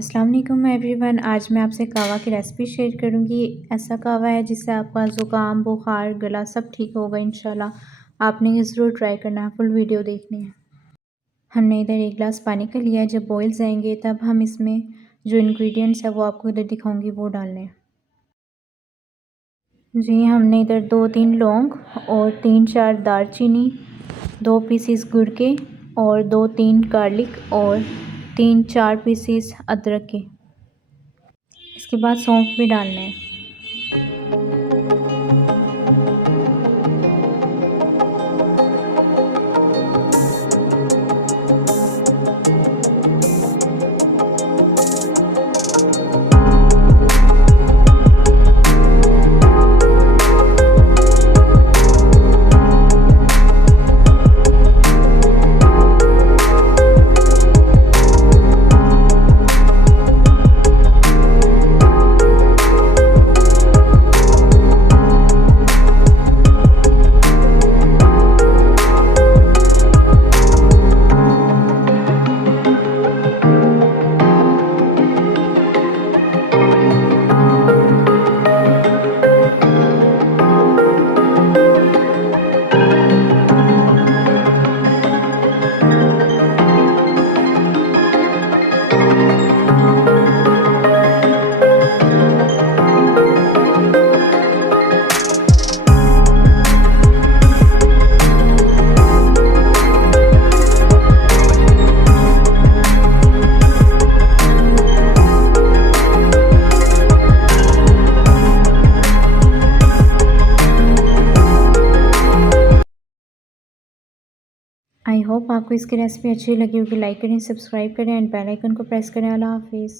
अस्सलाम वालेकुम एवरीवन। आज मैं आपसे कावा की रेसिपी शेयर करूंगी। ऐसा कावा है जिससे आपका ज़ुकाम, बुखार, गला सब ठीक होगा इंशाल्लाह। आपने ये ज़रूर ट्राई करना है, फुल वीडियो देखनी है। हमने इधर 1 गिलास पानी का लिया है। जब बॉयल जाएंगे तब हम इसमें जो इंग्रेडिएंट्स है वो आपको इधर दिखाऊंगी वो डालने हैं। जी, हमने इधर 2-3 लौंग और 3-4 दालचीनी, 2 पीसीस गुड़ के और 2-3 गार्लिक और 3-4 पीसीस अदरक के। इसके बाद सौंफ भी डालना है। आई होप आपको इसकी रेसिपी अच्छी लगी होगी। लाइक करें, सब्सक्राइब करें एंड बेल आइकन को प्रेस करें। अल्लाह हाफिज़।